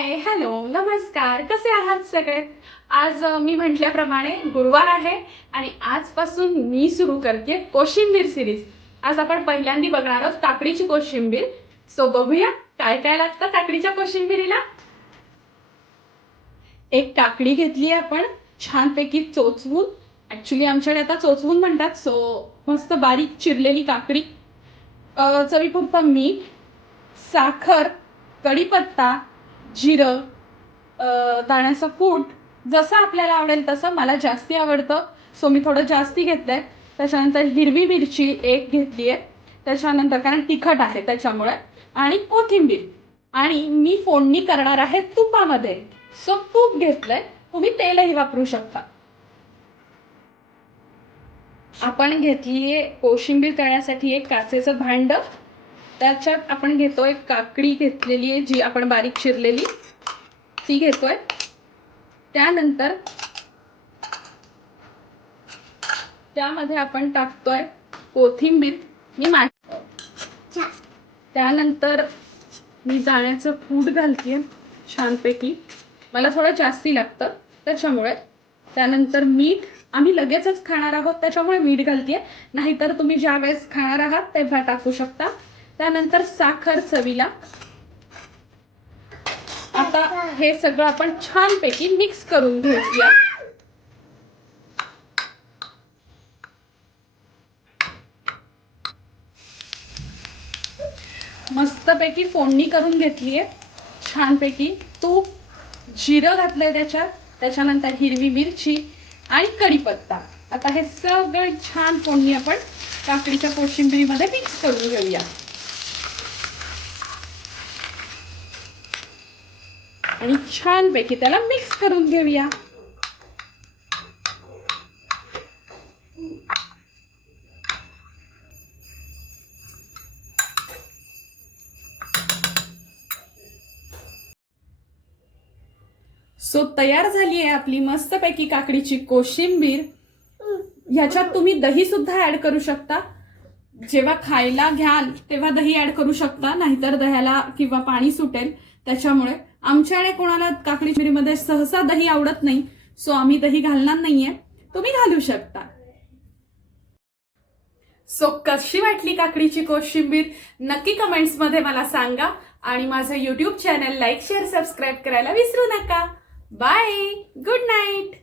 Hi hello नमस्कार, कसे आहात सगळे? आज मी म्हटल्याप्रमाणे गुरुवार आहे आणि आजपासून मी सुरू करते कोशिंबीर सिरीज. आज आपण पहिल्यांदा बघणार आहोत काकडीची कोशिंबीर. सो बघूया काय काय लागतं काकडीच्या कोशिंबीरीला. एक काकडी घेतली आपण छानपैकी चोचवून. ऍक्च्युली आमच्याकडे आता चोचवून म्हणतात. सो मस्त बारीक चिरलेली काकडी, चवीपुरतं मीठ, साखर, कढीपत्ता, जिरं, दाण्याचं कूट, जसं आपल्याला आवडेल तसं. मला जास्ती आवडतं सो मी थोडं जास्ती घेतलंय. त्याच्यानंतर हिरवी मिरची एक घेतली आहे, त्याच्यानंतर कारण तिखट आहे त्याच्यामुळे, आणि कोथिंबीर. आणि मी फोडणी करणार आहे तुपामध्ये. सो तूप घेतलंय, तुम्ही तेलही वापरू शकता. आपण घेतलीये कोशिंबीर करण्यासाठी एक काचेचं भांड. त्याच्यात आपण घेतोय काकडी घेतलेली आहे जी आपण बारीक चिरलेली, ती घेतोय. त्यानंतर त्यामध्ये आपण टाकतोय कोथिंबीर. त्यानंतर मी दाण्याचं कूट घालतेय छानपैकी, मला थोडं जास्ती लागतं त्याच्यामुळे. त्यानंतर मीठ, आम्ही लगेचच खाणार आहोत त्याच्यामुळे मीठ घालतेय, नाहीतर तुम्ही ज्या वेळेस खाणार आहात तेव्हा टाकू शकता. त्यानंतर साखर चवीला. आता हे सगळं आपण छानपैकी मिक्स करून घेऊया. मस्तपैकी फोडणी करून घेतलीये छानपैकी. तूप, जिरं घातलंय त्याच्यात, त्याच्यानंतर हिरवी मिरची आणि कढीपत्ता. आता हे सगळं छान फोडणी आपण काकडीच्या कोशिंबीरीमध्ये मिक्स करून घेऊया. आणि छानपैकी त्याला मिक्स करून घेऊया. सो तयार झाली आहे आपली मस्तपैकी काकडीची कोशिंबीर. ह्याच्यात तुम्ही दही सुद्धा ऍड करू शकता. जेव्हा खायला घ्याल तेव्हा दही ऍड करू शकता, नाहीतर दह्याला किंवा पाणी सुटेल त्याच्यामुळे. आमच्याकडे कोणाला काकडीमध्ये सहसा दही आवडत नाही, सो आम्ही दही घालणार नाहीये, तुम्ही घालू शकता. सो कशी वाटली काकडीची कोशिंबीर नक्की कमेंट्स मध्ये मला सांगा. आणि माझं YouTube channel like share subscribe करायला विसरू नका. Bye, good night.